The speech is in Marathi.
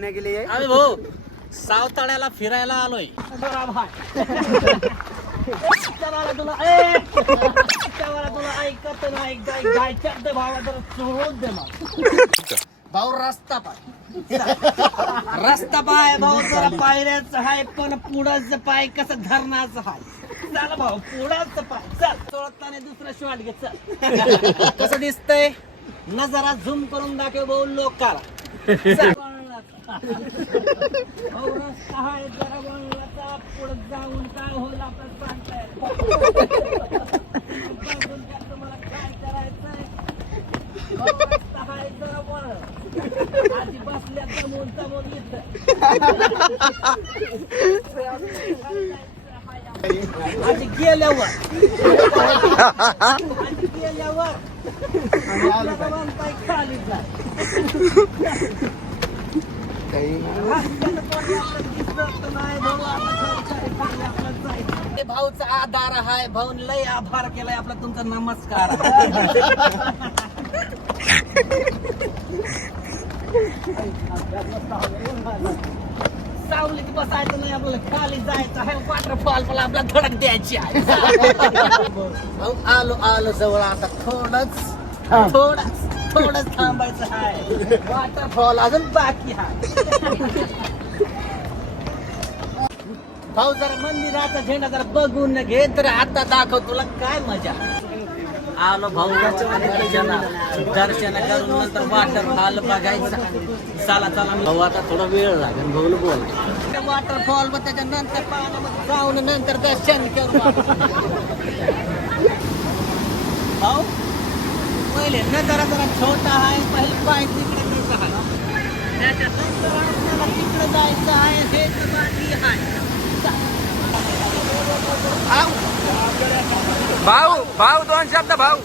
के लिए आम्ही भाऊ सावताळ्याला फिरायला आलोय. तुला ऐकत नाही गायच्या भावा जरा सोडून दे मग भाऊ. रस्ता पाय भाऊ, जरा पायऱ्याच आहे पण पुढाच पाय कसं धरणाचं आहे. चल भाऊ पुढाच पाय चल. चोळताना दुसरा शॉट घे चल. कसं दिसतंय न जरा झूम करून दाखव भाऊ लोकाला. रस्ता आहे जरा वळलाचा पुढे जाऊन काय होईल आपल्याला सांगताय. तुम्हाला काय करायचंय. रस्ता आहे जरा वळ आधी बसल्या जमून इथं आधी गेल्यावर म्हणताय खाली जाय. भाऊचा आधार आहे. भाऊ लय आभार केलाय आपला. तुमचा नमस्कार. सावलीत बसायचं नाही आपल्याला, खाली जायचं आहे. वॉटरफॉल मला आपला धडक द्यायची आहे. भाऊ आलो जवळ. आता थोडंच थांबायचं आहे. वॉटरफॉल अजून बाकी आहे. भाऊ जरा मंदिराचा झेंडा जरा बघून घे तर आता दाखव तुला काय मजा. आलो भाऊ दर्शन करून नंतर वॉटरफॉल बघायचा. चला भाऊ आता थोडा वेळ लागेल भाऊ बोल. वॉटरफॉल मग त्याच्यानंतर पाण्यामध्ये जाऊन नंतर दर्शन करू. भाऊ पहिले नजारा जरा छोटा आहे. पहिले पाय तिकडे न्यायचा आहे. त्याच्यानंतर आपल्याला तिकडे जायचं आहे. हे तर बाकी आहे. भाऊ 2 शब्द भाऊ.